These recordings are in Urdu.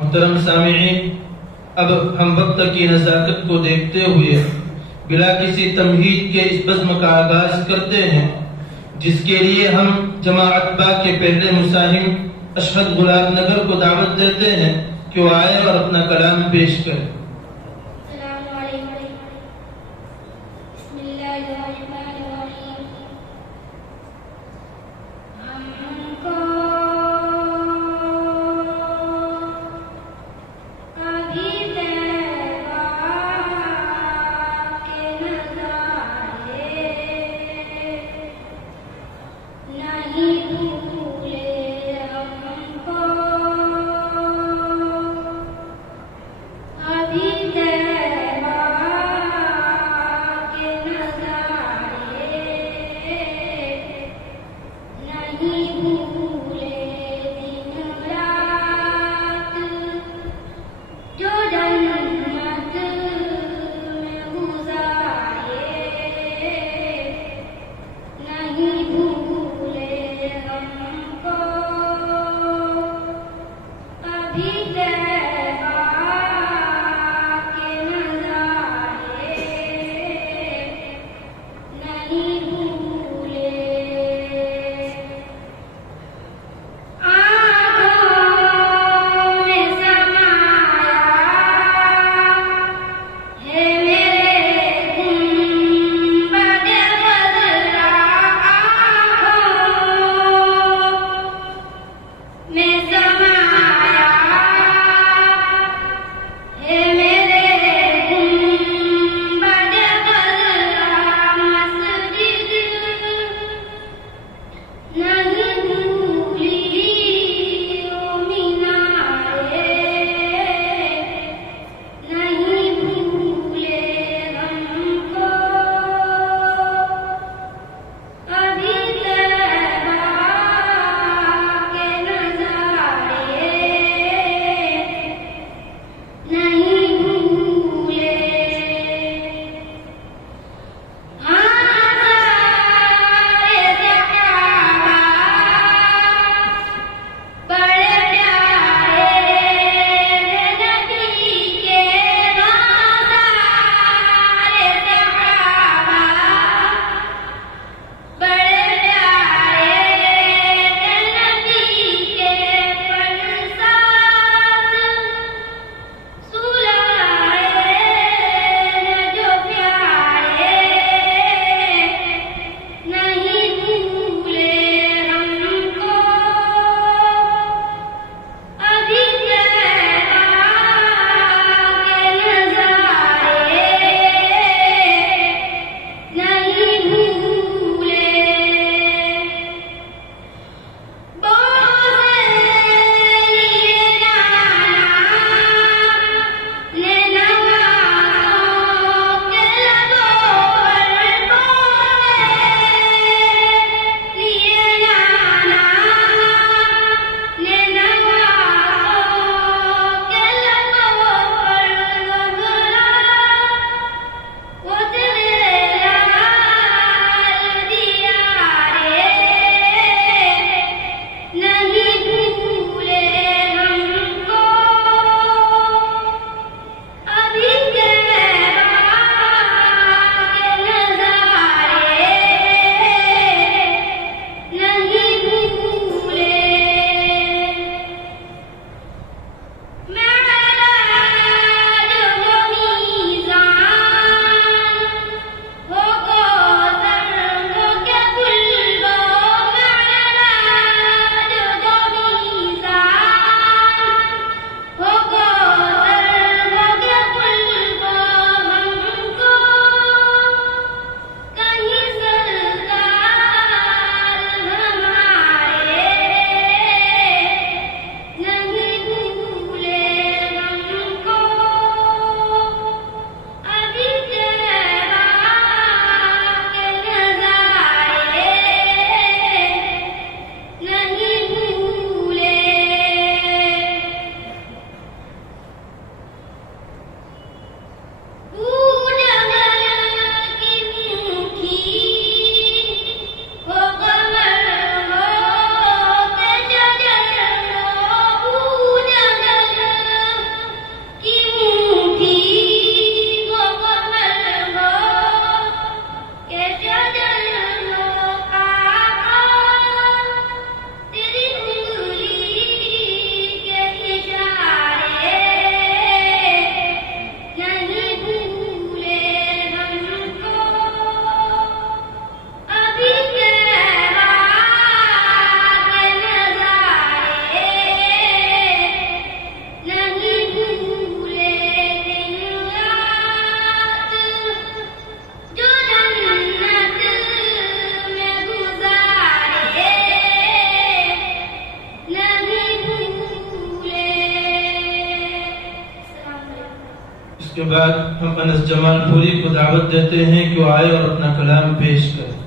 محترم سامعین، اب ہم وقت کی نزاکت کو دیکھتے ہوئے بلا کسی تمہید کے اس بزم کا آغاز کرتے ہیں، جس کے لیے ہم جماعت با کے پہلے مساہم اشہد غلام نگر کو دعوت دیتے ہیں کہ وہ آئے اور اپنا کلام پیش کریں۔ میں سمایا کے بعد ہم انس جمال پوری کو دعوت دیتے ہیں کہ وہ آئے اور اپنا کلام پیش کرے.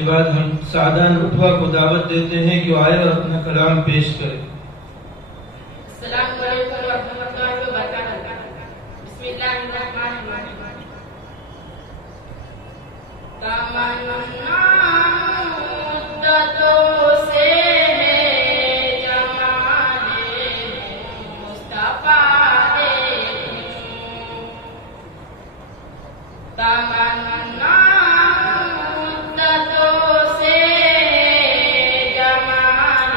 کے بعد ہم سعدان اٹھوا کو دعوت دیتے ہیں کہ وہ آئے اور اپنا کلام پیش کرے. السلام علیکم ورحمۃ اللہ وبرکاتہ. بسم اللہ الرحمن الرحیم. تمنا مدتوں سے ہے جمال مصطفیٰ دیکھوں. تمنا مدتوں سے جمال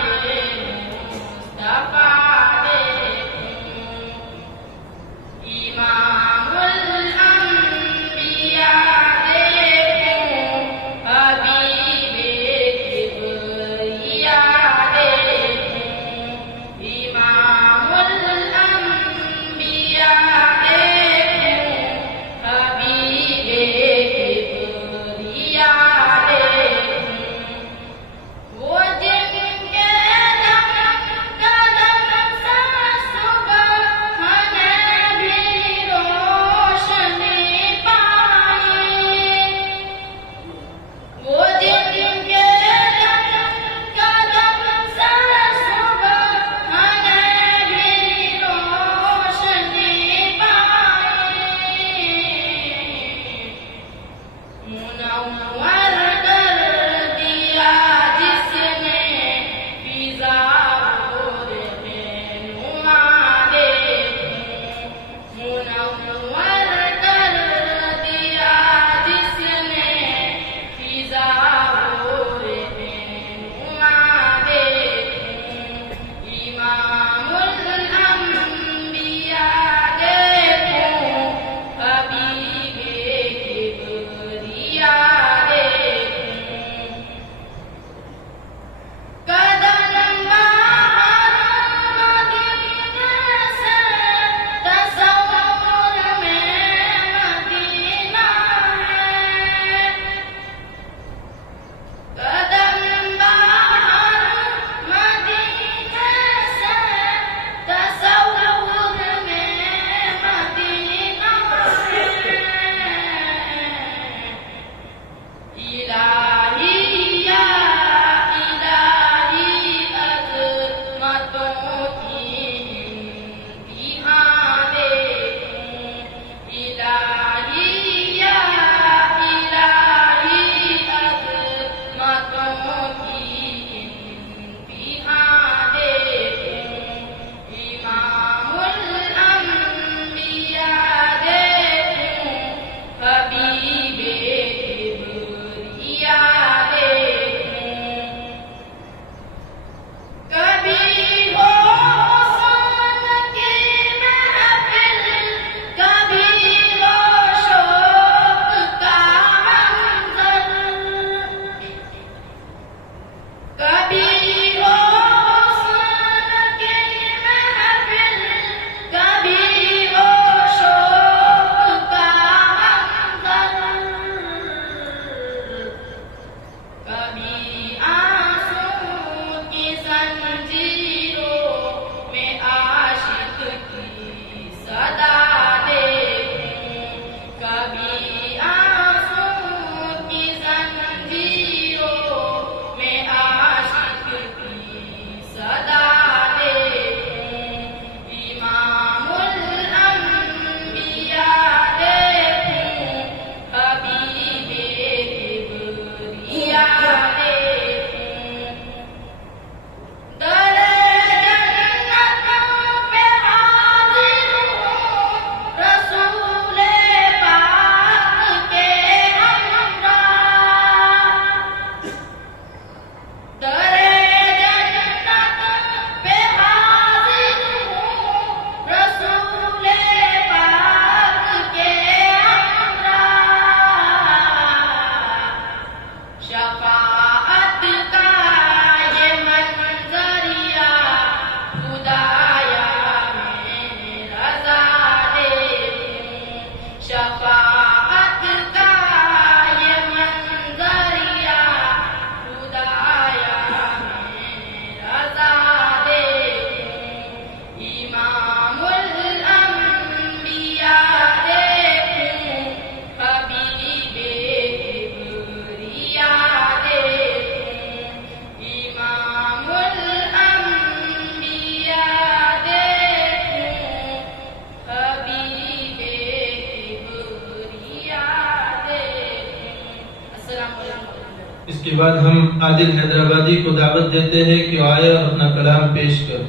کے بعد ہم عادل حیدرآبادی کو دعوت دیتے ہیں کہ آئے اور اپنا کلام پیش کر.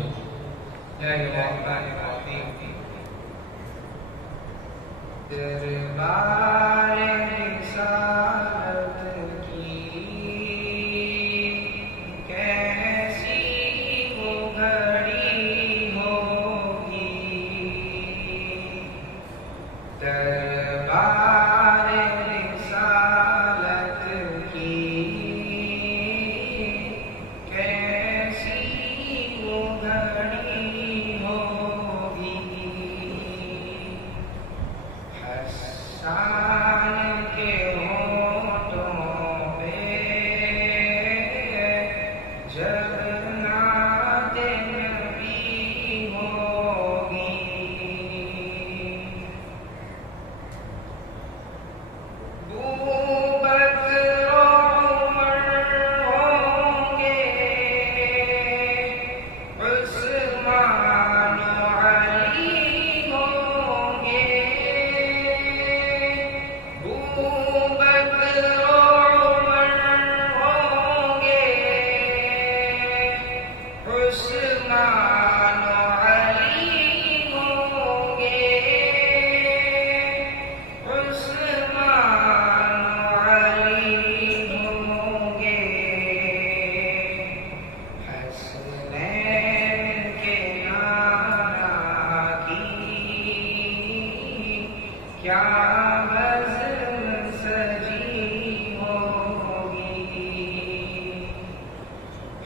دربار رسالت کی کیسی وہ گھڑی ہوگی. دربار رسالت کی کیسی وہ گھڑی ہوگی. حسان کے ہونٹوں پہ جب نعت نبی ہوگی. بوبکر و عمر ہوں گے، عثمان و علی ہوں گے. بوبکر و عمر ہوں گے، عثمان و علی ہوں گے. عثمان و علی ہوں گے. حسنین کے نانا کی کیا بزم سجی ہوگی.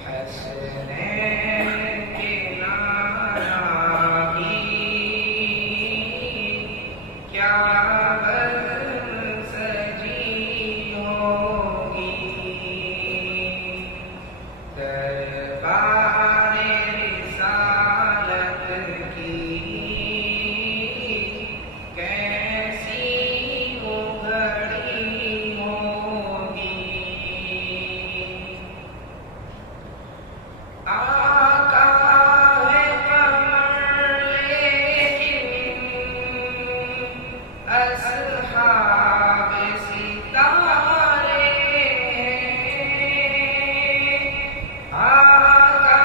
حسنین کے نانا کی کیا بزم سجی ہوگی. دربار رسالت کی کیسی وہ گھڑی ہوگی. آقا ہے قمر لیکن اصحاب ستارے ہیں. آقا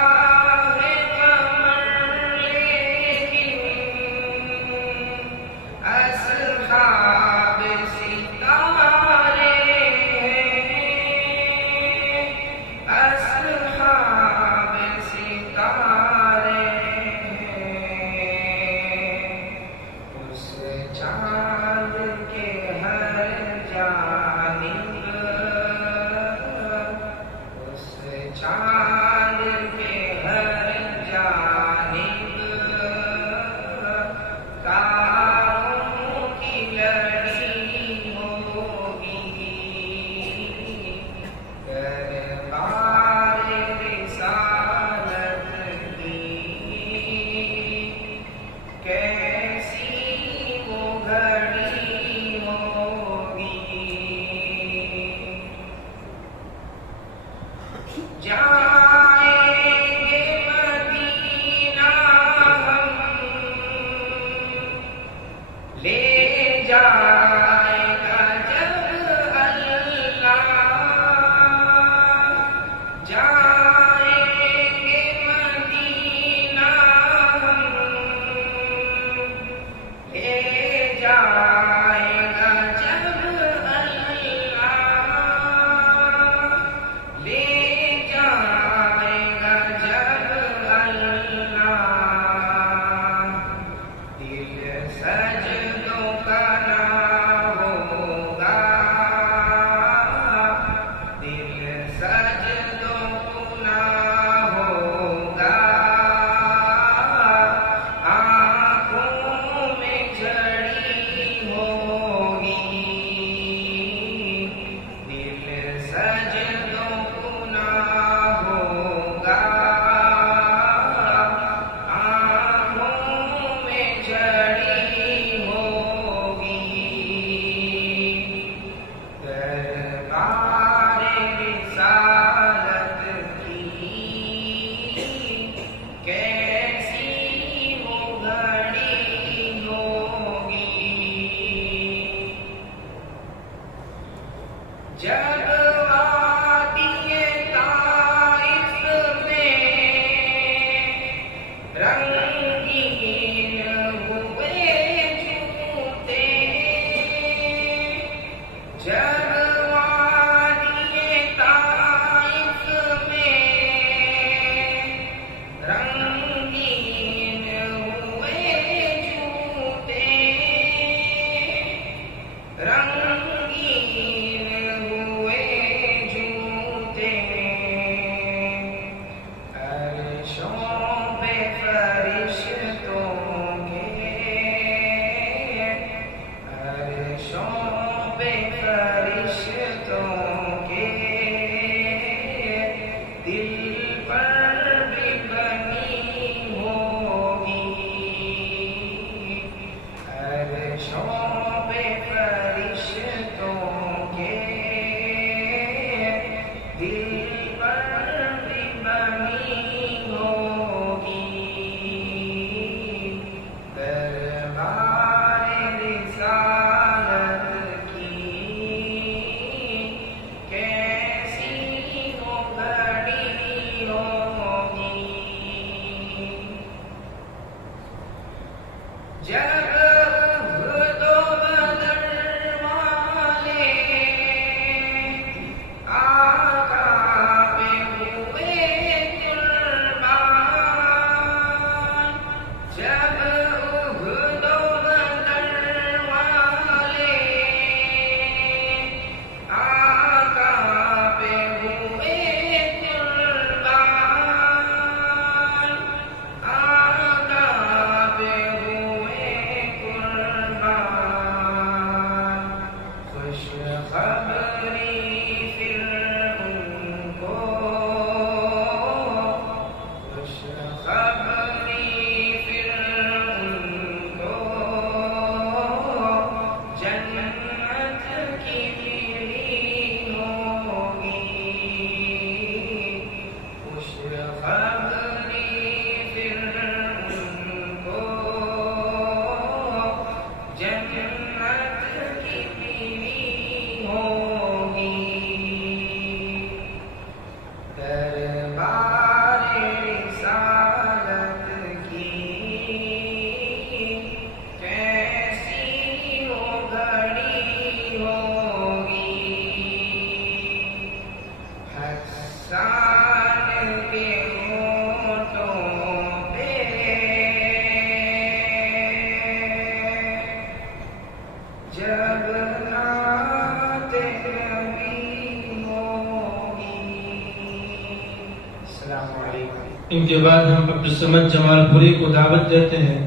ان کے بعد ہم عبدالصمد جمال پوری کو دعوت دیتے ہیں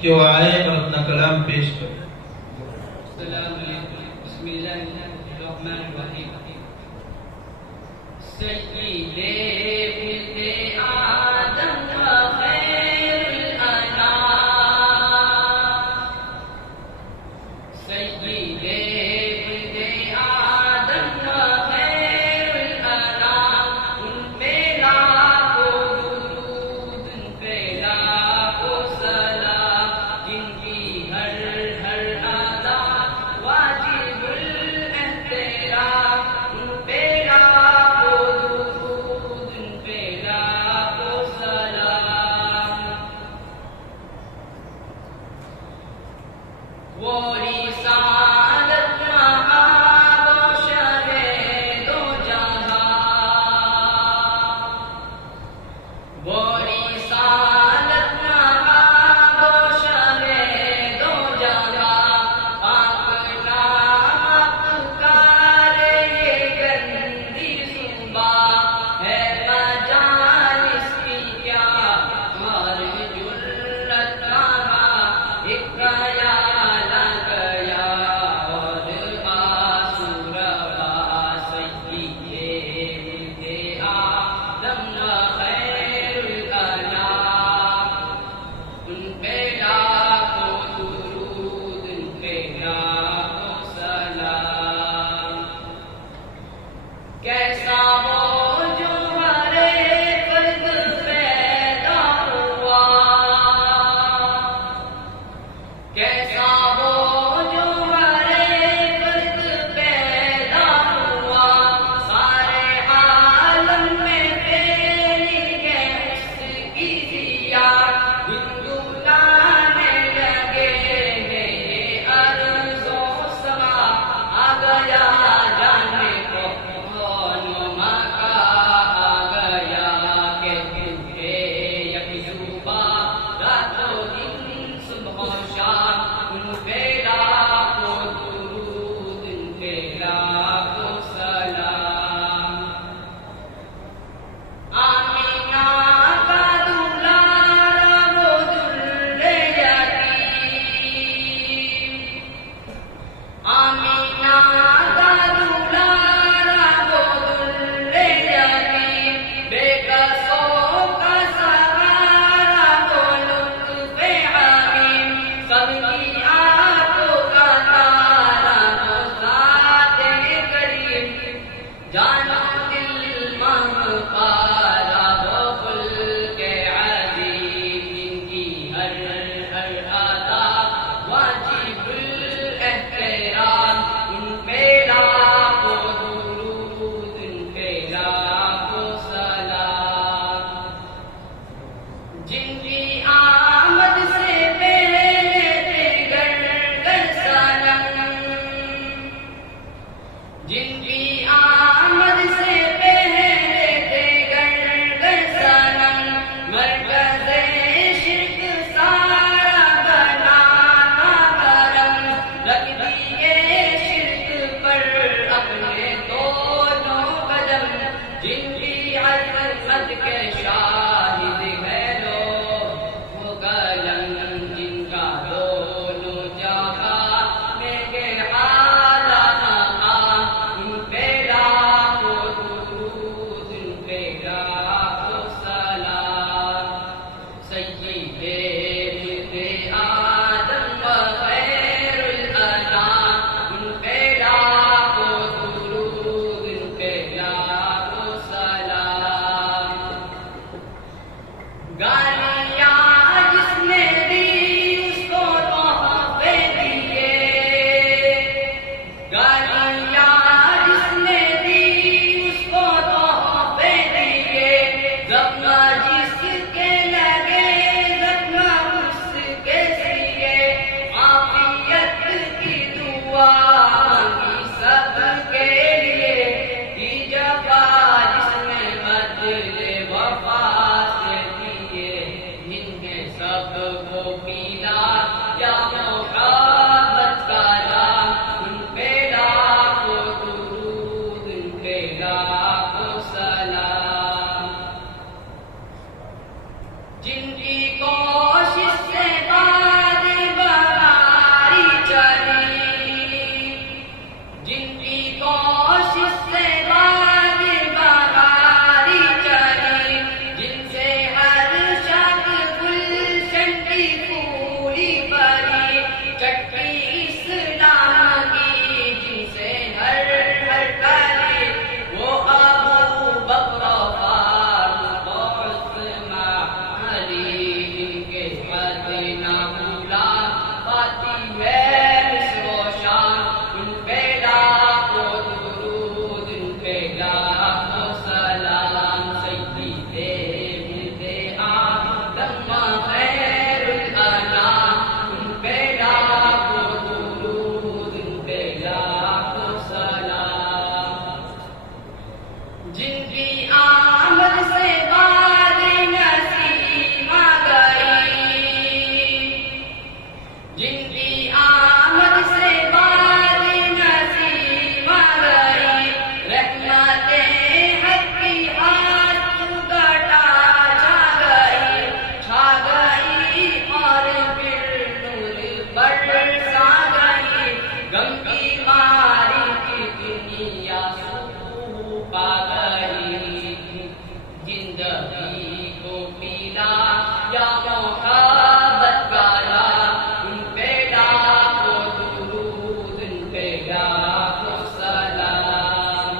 کہ وہ آئے اور اپنا کلام پیش کریں. السلام علیکم. بسم اللہ الرحمن الرحیم. سیدے ابن آدم خیر الانام، سیدے ابن آدم خیر الانام، ان پہ لاکھوں درود، ان پہ لاکھوں سلام، جن کی ہر ہر ادا واجب الاحترام، ان پہ لاکھوں درود، ان پہ لاکھوں سلام. وہ رسالت مآب و شرح دو جہاں، وہ رسالت مآب و شرح دو جہاں، پاک نام کار یہ گندی زبان ہے، مجالس کی کیا اور جرت کہاں، ایک گیا نہ گیا اور آنسو روا، سیدے ولد آدم خیر الانام، ان پہ لاکھوں درود، ان پہ لاکھوں سلام. کیسا وہ جو ہر ایک فرد پیدا ہوا، کیسا وہ جو ہر ایک فرد پیدا ہوا، سارے عالم میں پھیلی ہے اس کی ضیا، ہندو لانے لگے ہیں یہ ارض و سما، آ گیا جانے کو کون مکہ، آ گیا کہ تجھے یک صبح رات و دن صبح و شام، ان پہ لاکھوں درود، ان پہ لاکھوں سلام. آمینہ کا دلارا وہ در یتیم، آمینہ کا دلارا وہ در یتیم، بے کسوں کا سہارا وہ لطف حمیم، سب کی آنکھوں کا تارا وہ ذات کریم، جان و دل ماہ پارا وہ خلق عظیم، جن کی ہر ہر ادا واجب الاحترام، ان پہ لاکھوں درود، ان پہ لاکھوں سلام. جن کی آمد سے پہلے تھے گر گر صنم، جن کی آمد سے پہلے تھے گر گر صنم، مرکز شرک سارا بنانا کرم، رکھ دیے شرک پر اپنے دونوں قدم، جن کی عظمت کے شاہد ہے لوح و قلم، جن کا دونوں جہاں میں گے حالہ مقام، ان پہ لاکھوں درود، ان پہ لاکھوں سلام. سیدے ولد آدم خیر الانام، ان پہ لاکھوں درود، ان پہ لاکھوں سلام. گالیاں جس نے دی اس کو تحفے دیے، گالیاں جس نے دی اس کو تحفے دیے، زخم جس کے لگے زخم اس کے سیے، عافیت کی دعا مانگی سب کے لیے، دی جفا جس نے بدلے وفا سے دیے، جن کی کوشش سے باد بہاری چلی، جن کی کوشش سے باد بہاری چلی، جن سے ہر شب گلشن کی پھولی بھری، چٹی اسلام کی جن سے ہر کلی، وہ ابو بکر فاروق عثمان علی، جن کے مدینہ بھولا پاتی ہے مصر و شام، ان پہ لاکھوں درود، ان پہ لاکھوں سلام، سید ولد آدم خیر الانام، ان پہ لاکھوں درود، ان پہ لاکھوں سلام، جن کی آمد سے باد نسیم آ گئی، جن کی آمد سے باد نسیم آ گئی، رحمت حق کی ہاتھ گٹا چھا گئی اور پھر نور برسا گئی، غم کی ماری کی دنیا سو پا گئی، زندگی کو پیلا یا محبت گالا، ان پہ لاکھوں درود، ان پہ لاکھوں سلام،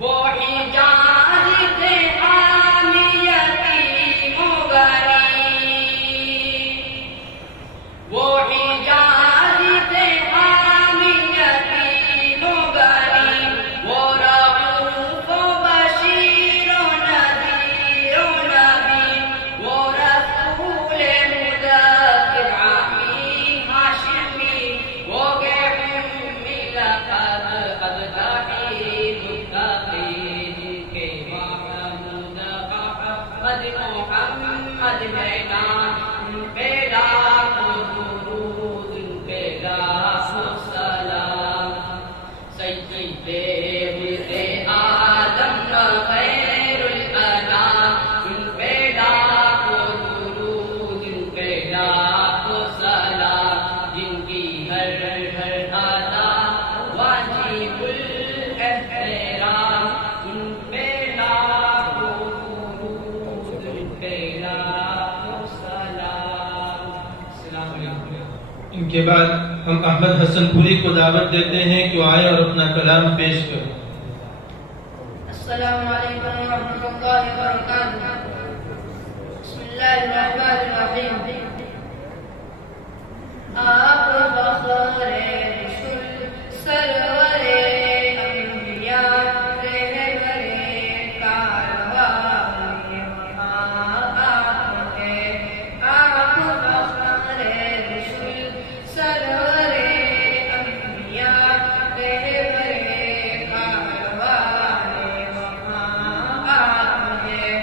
وہ حجاز تھے حامی یتیموں گری، وہ حجاز تھے حامی یتیموں گری، وہ رؤوف و بشیر و نذیر و نبی، وہ رسول مدثر عامی ہاشمی، وہ گے امی لقب اذبحی متقی، جن کے محمود محمد ہے نام، ان پہ لاکھوں درود، ان پہ لاکھوں سلام، سید ولد آدم خیر الانام، ان پہ لاکھوں درود، ان پہ لاکھوں سلام، جن کی ہر ادا واجب الاحترام، ان پہ لاکھوں درود، ان پہ لاکھوں سلام، السلام علیکم۔ ان کے بعد ہم احمد حسن پوری کو دعوت دیتے ہیں کہ وہ آئے اور اپنا کلام پیش کریں۔ السلام علیکم ورحمۃ اللہ وبرکاتہ۔ بسم اللہ الرحمن الرحیم۔ آپ فخر رسول سرور انبیاء رہبر کارواں آپ ہیں، آپ فخر رسول سرور انبیاء رہبر کارواں آپ ہیں،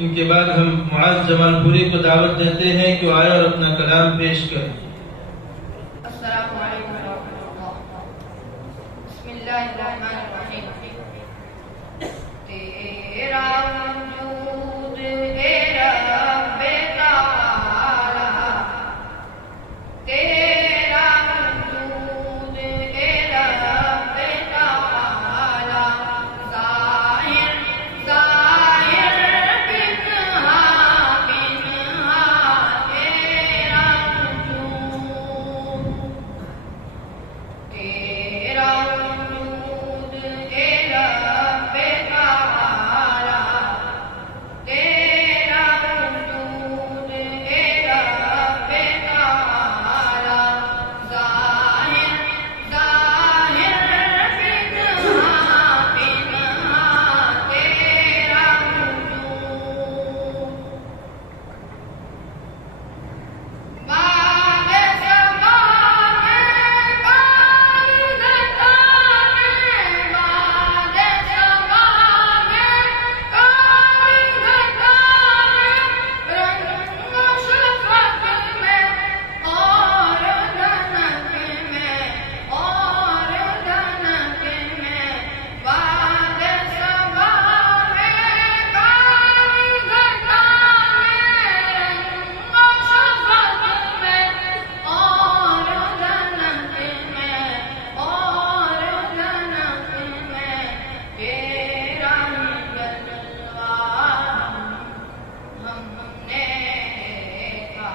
ان کے بعد ہم معاذ جمال پوری کو دعوت دیتے ہیں کہ آئے اور اپنا کلام پیش کریں. السلام علیکم ورحمۃ اللہ. بسم اللہ الرحمن الرحیم. تیرا وجود اے رب تعالی، تیرا وجود اے رب تعالی، ظاہر ظاہر بنہا بنہا تیرا وجود، تیرا وجود اے رب تعالی، تیرا وجود اے رب تعالی، ظاہر ظاہر بنہا بنہا تیرا وجود، بعد زمانے کالی گھٹانے، بعد زمانے کالی گھٹانے، رنگ و شفق میں اور دھنک میں اور دھنک میں، بعد زمانے کالی گھٹانے، رنگ و شفق میں اور دھنک میں اور دھنک میں، تیرا ہی جلوہ ہم نے دیکھا،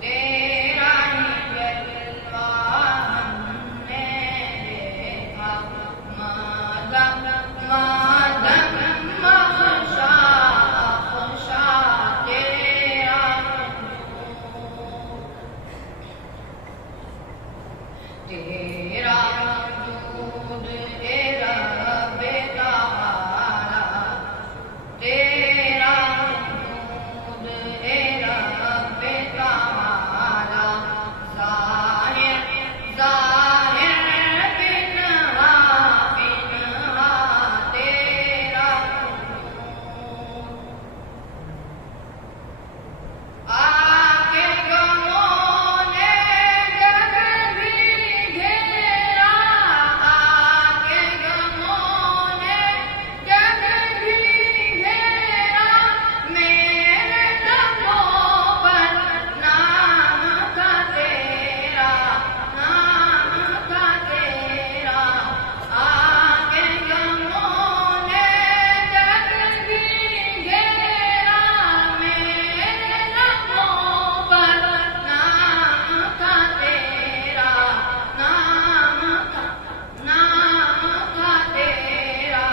تیرا ہی جلوہ ہم نے دیکھا، مادم مادم مخشا خشا تیرا وجود، تیرا وجود اے رب تعالی، تیرا وجود اے رب تعالی، ظاہر ظاہر بنہا بنہا تیرا وجود، آکے غموں نے جگ بھی گھیرا، آکے غموں نے جگ بھی گھیرا، میرے لبوں پر نام تھا تیرا، نام تھا تیرا، آکے غموں نے جگ بھی گھیرا، میرے لبوں پر نام تھا تیرا، نام تھا تیرا،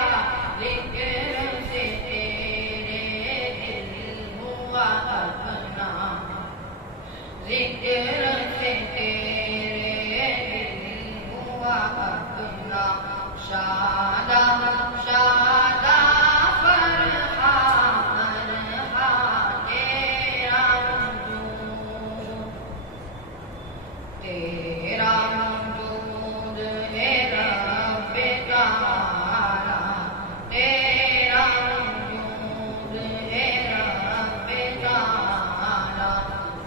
ذکر سے تیرے دل ہوا اپنا، ذکر سے تیرے دل ہوا اپنا، شادہ شادہ فرحا فرحا تیرا وجود، تیرا وجود اے رب تعالی، تیرا وجود اے رب تعالی،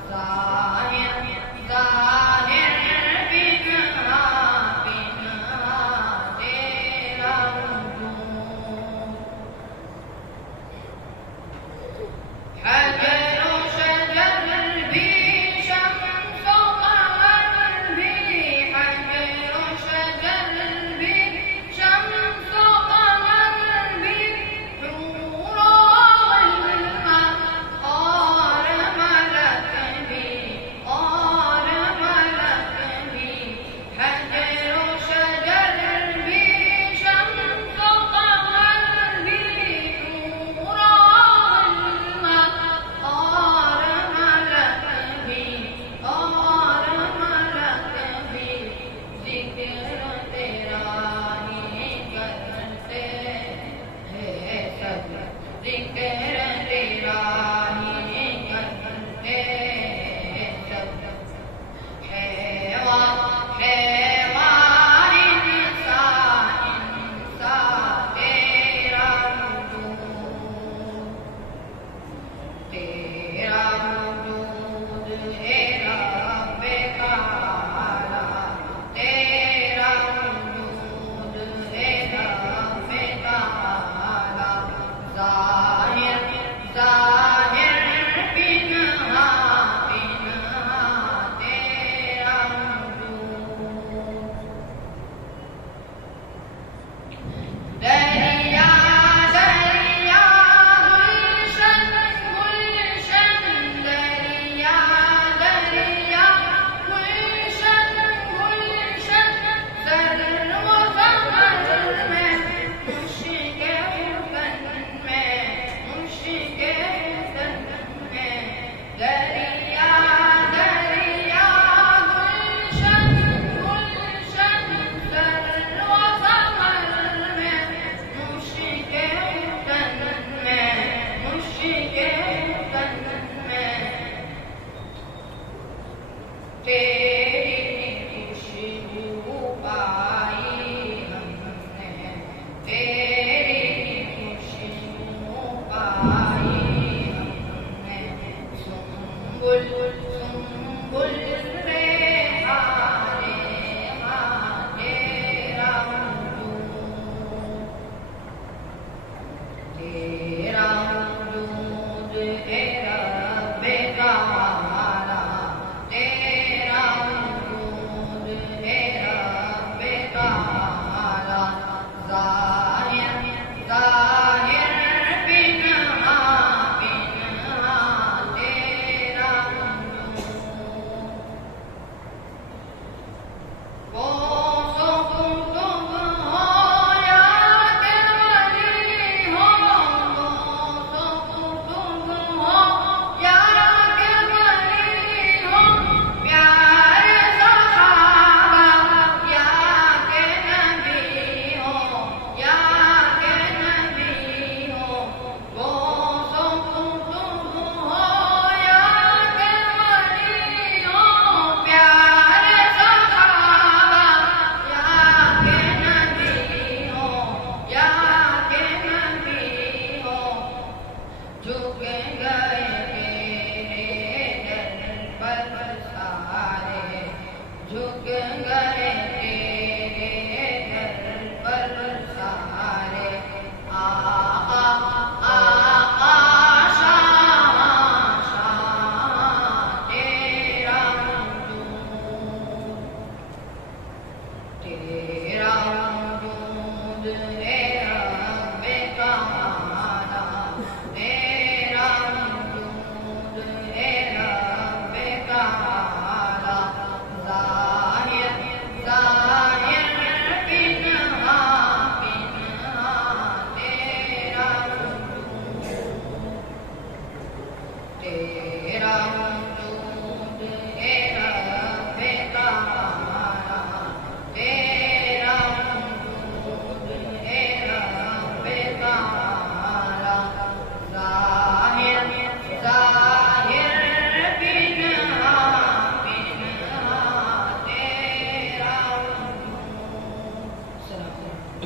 ظاہر ظاہر بنہا بنہا تیرا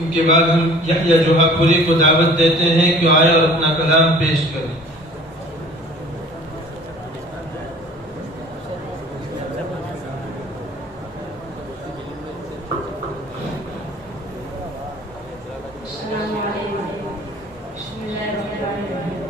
ان کے بعد ہم یحییٰ جوہا پوری کو دعوت دیتے ہیں کہ آئے اور اپنا کلام پیش کریں. السلام علیکم. بسم اللہ الرحمن الرحیم.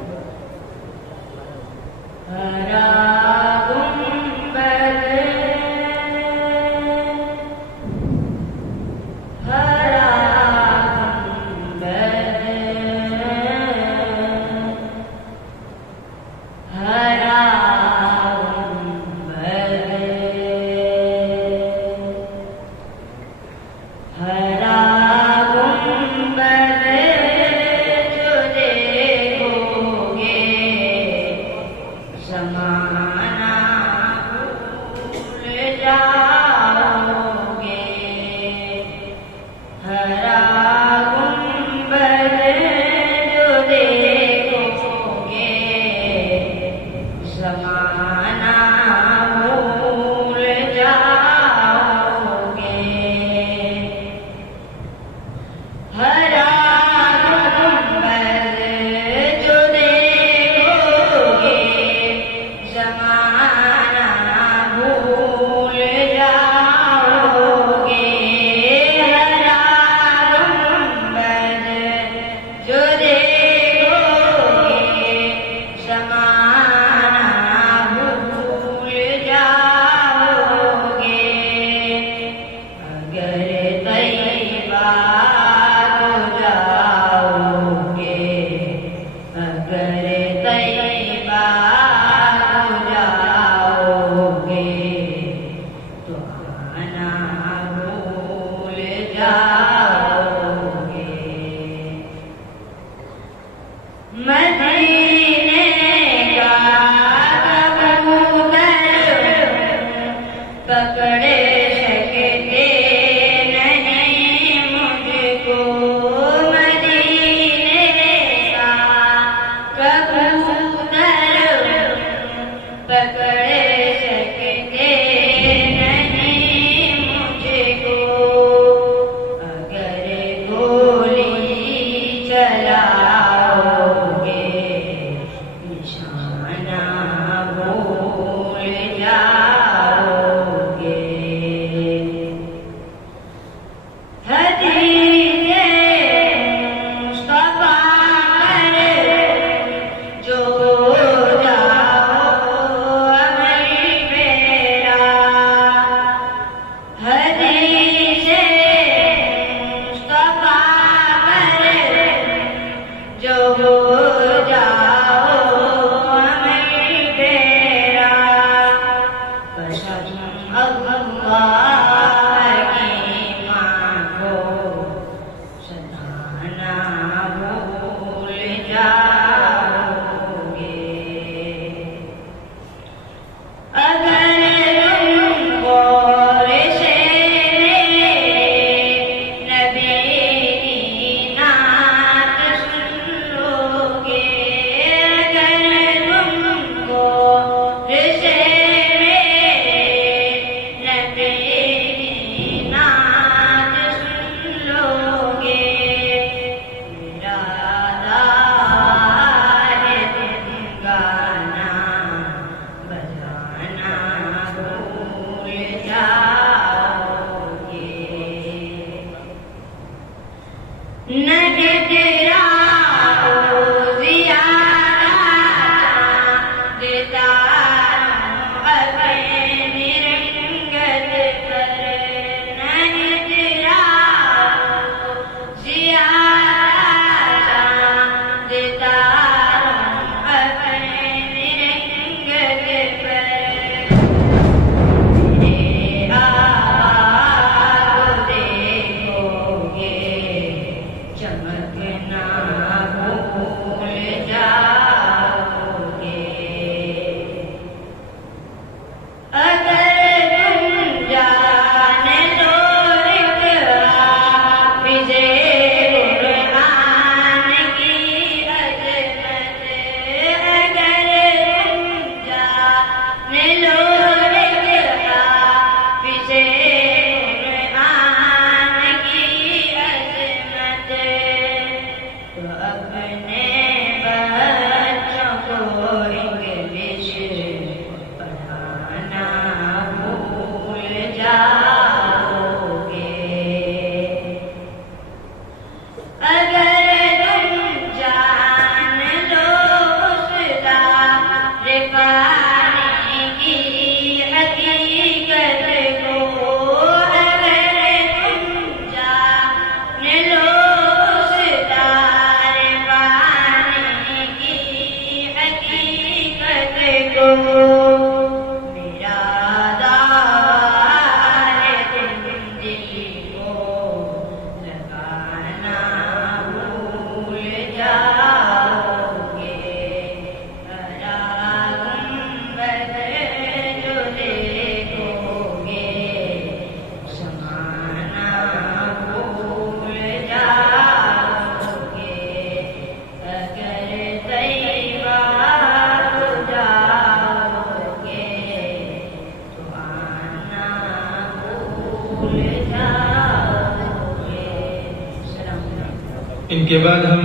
ان کے بعد ہم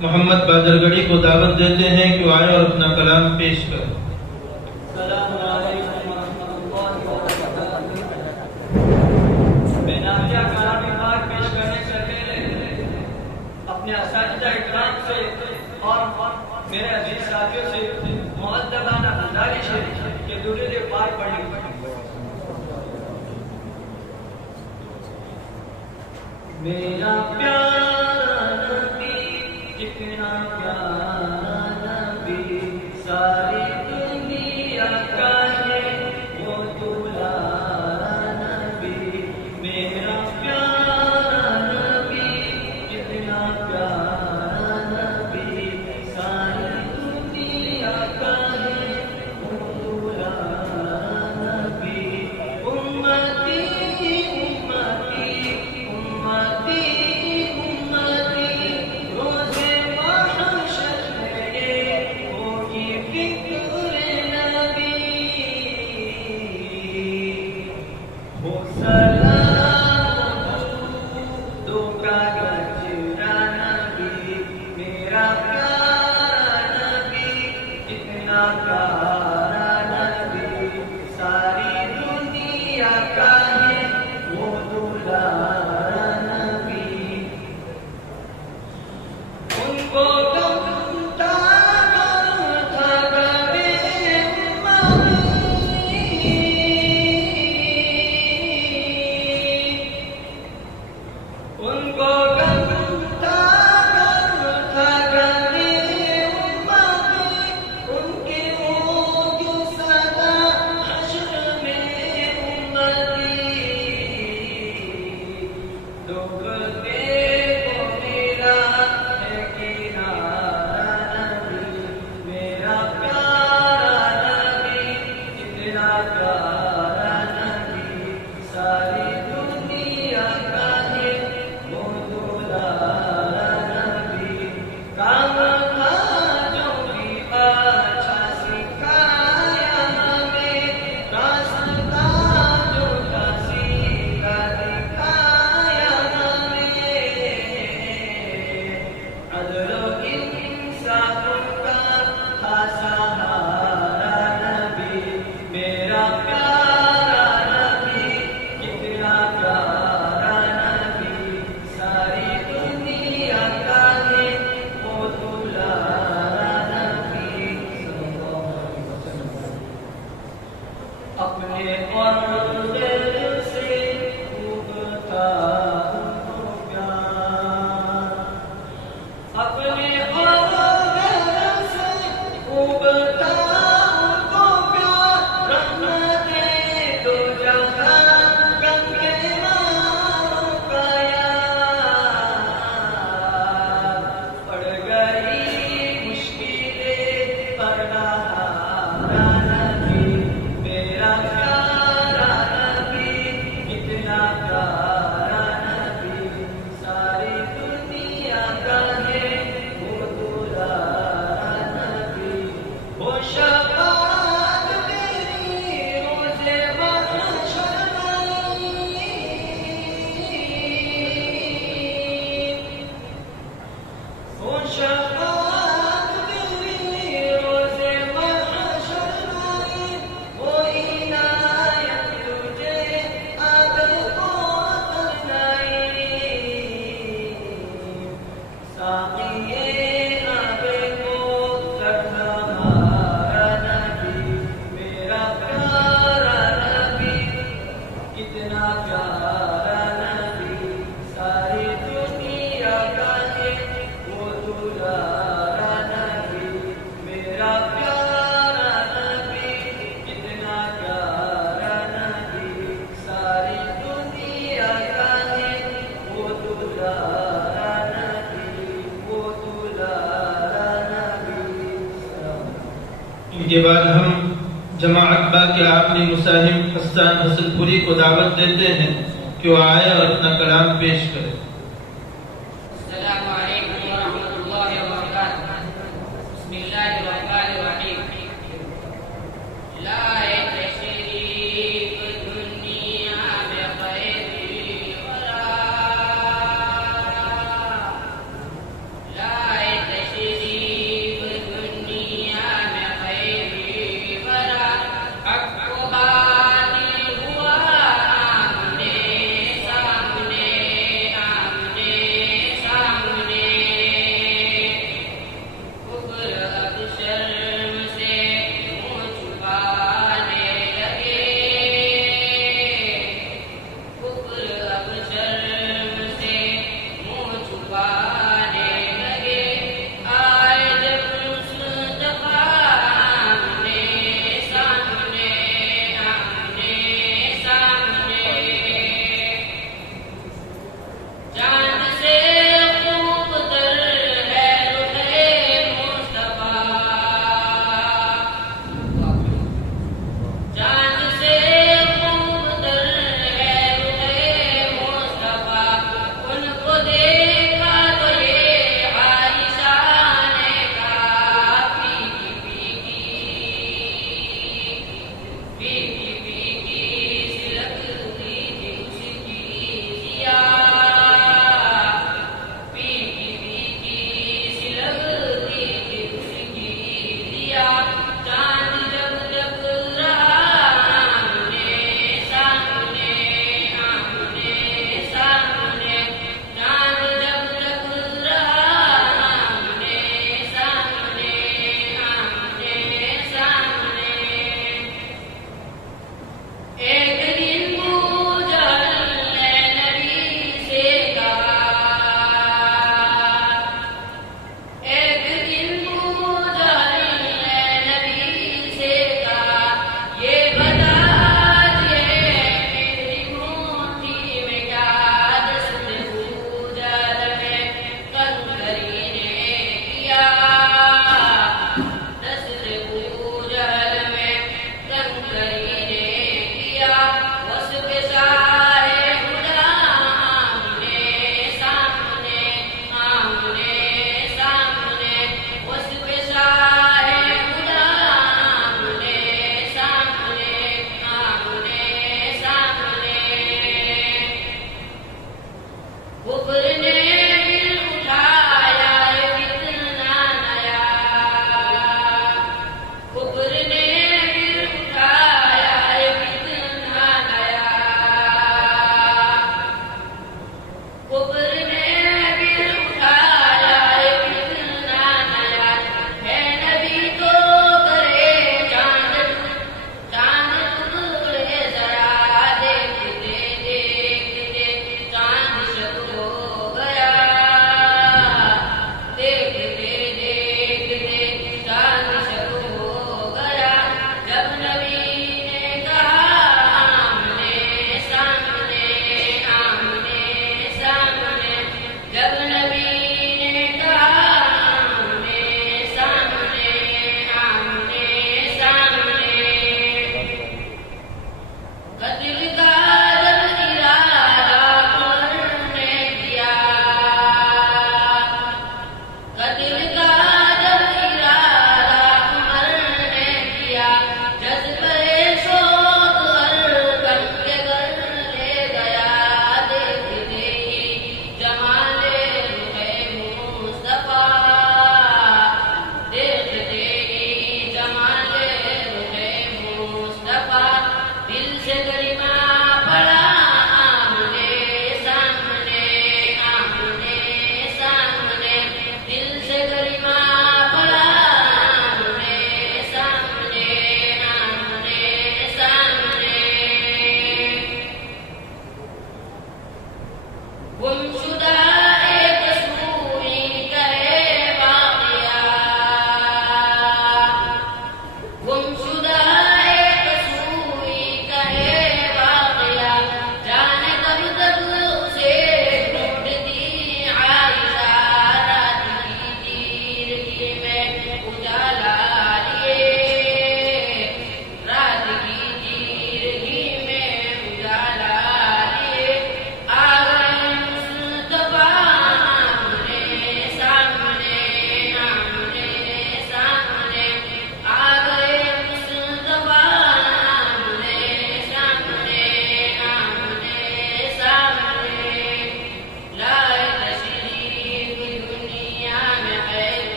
محمد بادرگڑی کو دعوت دیتے ہیں کہ وہ آئے اور اپنا کلام پیش کریں۔ السلام علیکم ورحمۃ اللہ وبرکاتہ۔ میں نافیہ کلامی پاک پیش کرنے سے پہلے اپنے اساتذہ اکرام سے اور میرے عزیز ساتھیوں سے مؤدبانہ گزارش ہے کہ درود پاک پڑھیں۔ میرا پیارا نبی کتنا پیارا نبی، ساری دنیا کا ہے وہ دلارا نبی۔ میرا پیارا نبی کتنا پیارا نبی، ساری دنیا کا ہے وہ دلارا نبی۔ امتی امتی امتی کے بعد ہم جماعت با کے آخری مساہم حسان حسن پوری کو دعوت دیتے ہیں کہ وہ آئے اور اپنا کلام پیش کرے. السلام علیکم ورحمۃ اللہ وبرکاتہ. بسم اللہ الرحمن الرحیم. لا تشریف دنیا بخیر ولا لا تشریف دنیا بخیر ولا حق باطل ہوا آمنے سامنے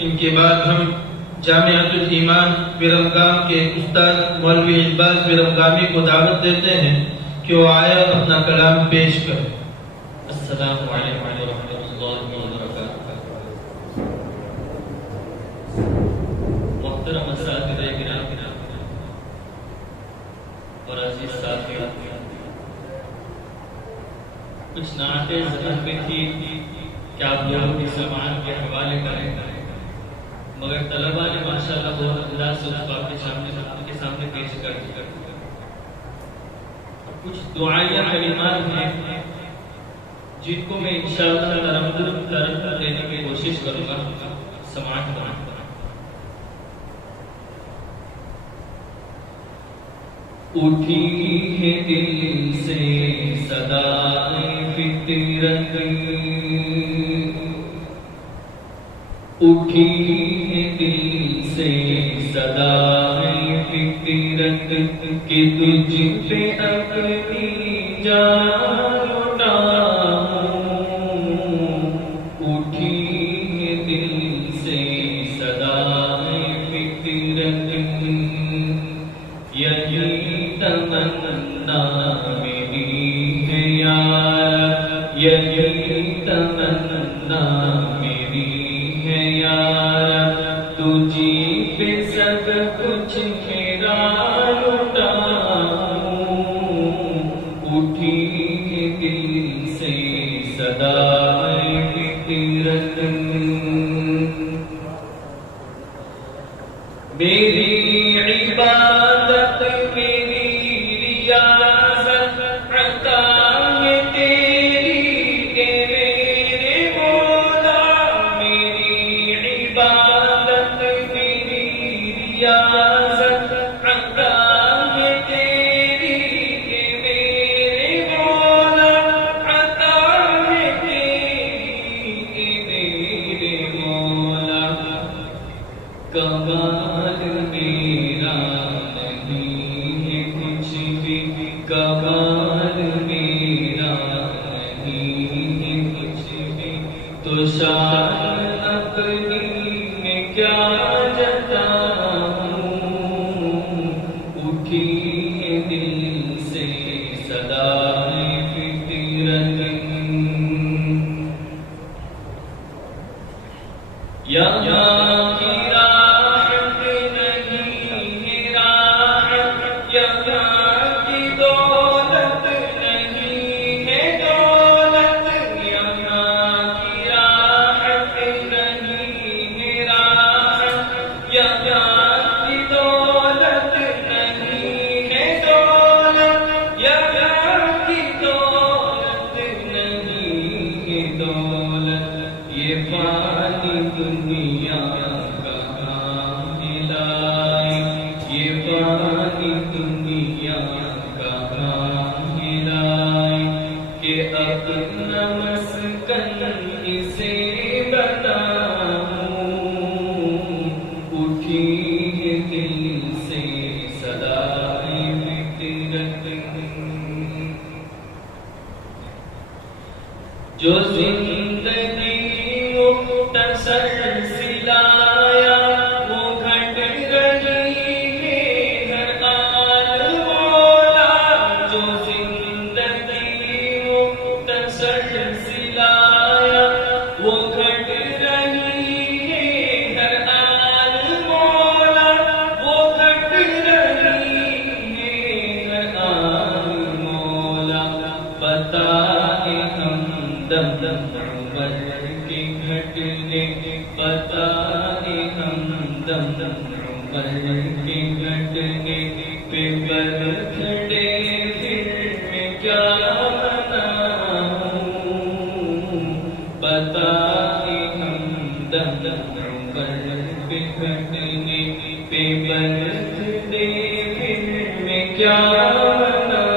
ان کے بعد ہم جامعۃ الایمان بیرمگام کے استاد مولوی الباز بیرمگامی کو دعوت دیتے ہیں کہ وہ آیا اپنا کلام پیش کریں۔ السلام علیکم ورحمۃ اللہ وبرکاتہ۔ محترم اساتذہ کرام اور عزیز ساتھیو، کچھ نعتیں ذہن میں تھی کہ آپ لوگوں کی سماعت کے حوالے کریں، مگر طلباء نے ماشاءاللہ بہت انداز سے اس کو آپ کے سامنے پیش کر دیا۔ کچھ دعائیہ کلمات ہیں جن کو میں انشاءاللہ ترتب دینے کی کوشش کروں گا، سماعت کریں۔ اٹھی ہے دل سے صدائے فطرت، اٹھی ہے دل سے صدائے فطرت کہ تجھ پہ اپنی جان لٹاؤں، اٹھی ہے دل سے صدائے فطرت، یہی تمنا میری ہے یار، یہی تمنا میری ہے یار، تجھی پہ سب کچھ میرا لٹاؤں، اٹھی ہے دل سے صدائے فطرت، میری عبادت میری ریاضت عطا ہے تیری کہ میرے مولا، میری عبادت میری ریاضت عطا ہے تیری کہ میرے مولا، عطا ہے تیری کہ میرے مولا، کمال میرا نہیں ہے کچھ بھی، کمال میرا نہیں ہے کچھ بھی، تو شان اپنی میں کیا جتاؤں، اٹھی ہے دل سے صدائے فطرت، یہاں کی راحت نہیں ہے راحت، یہاں کی دولت نہیں ہے دولت، یہاں کی راحت نہیں ہے راحت، یہاں کی دولت نہیں ہے دولت، یہاں کی دولت نہیں ہے دولت، یہ پانی دنیا کہاں ملائے، یہ پانی دنیا کہاں ملائے، کہ اپنا مسکن اسے بتاؤں، اٹھی ہے دل سے صدائے فطرت، جو زندگی مختصر سلایا وہ گھٹ رہی ہے ہر آن مولا، جو زندگی مختصر سلایا وہ گھٹ رہی ہے ہر آن مولا، وہ گھٹ رہی ہے ہر آن مولا، بتائے ہمدم عمر کے گھٹنے، بتائے ہمدم عمر کے گھٹنے، پہ برتھڈے پھر میں کیا مناؤں، بتائے ہمدم عمر کے گھٹنے، پہ برتھڈے پھر میں کیا مناؤں،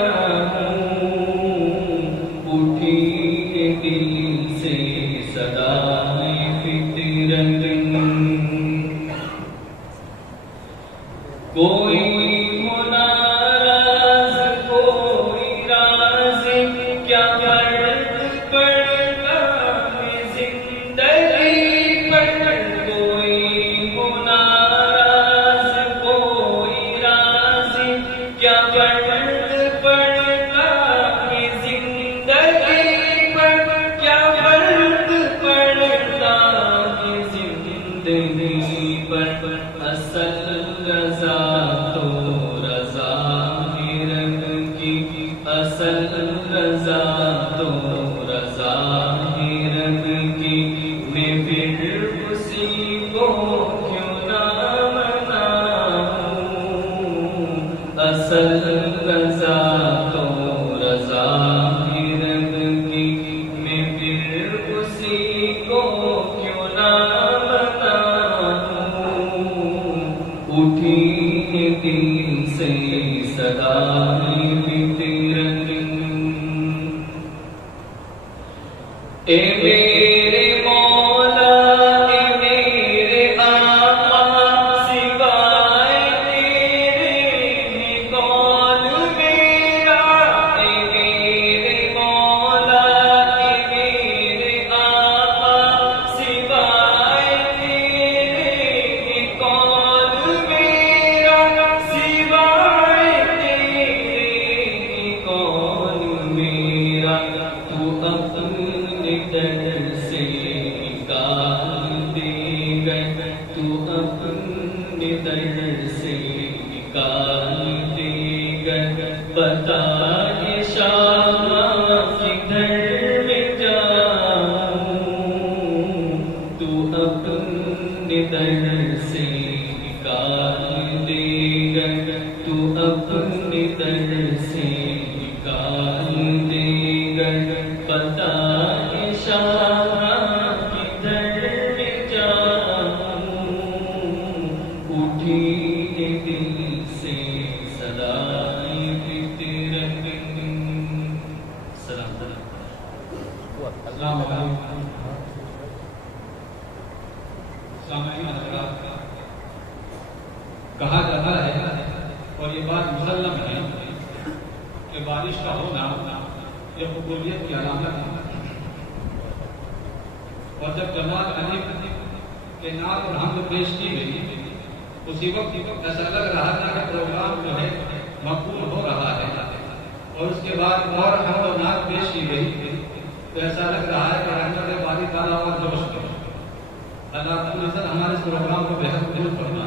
اٹھی ہے دل سے صدائے فطرت، کوئی ہو ناراض کوئی راضی، کیا فرق پڑتا ہے زندگی پر، کوئی پر اصل رضا تو رضا ہی رب کی، اصل رضا تو رضا ہی رب کی، میں پھر اسی کو کیوں نہ مناؤں، اصل رضا تو رضا ہی رب کی، میں پھر اسی کو کیوں نہ مناؤں، اٹھی دل سے صدائے فطرت، اے میرے مولا اے میرے آقا، سوائے تیرے ہی کون میرا، اے میرے مولا اے میرے آقا، سوائے تیرے ہی کون میرا، سوائے تیرے ہی کون میرا، تو اپنے در سے نکال دے گئے، تو اپنے در سے نکال دے گئے، بتا یہ شام کدھر میں جاؤں، تو اپنے در سے نکال دے گئے، تو اپنے در سے نکال دے گئے، بتا یہ شام کدھر میں جاؤں، اٹھی دل سے صدائے فطرت، سلام السلام علیکم سامعین حضرات، کہا جاتا ہے اور یہ بات مسلم ہے کہ بارش کا ہونا یہ قبولیت کی علامت ہے، اور جب جماعت حنیف کے نعت اور حمد پیش کی گئی اسی وقت ایسا لگ رہا تھا کہ پروگرام جو ہے مقبول ہو رہا ہے، اور اس کے بعد اور حمد و نعت پیش کی گئی تو ایسا لگ رہا ہے کہ رحمت باری تعالیٰ اور جوش میں اللہ تعالیٰ ہمارے اس پروگرام کو بہت قبول فرمائے۔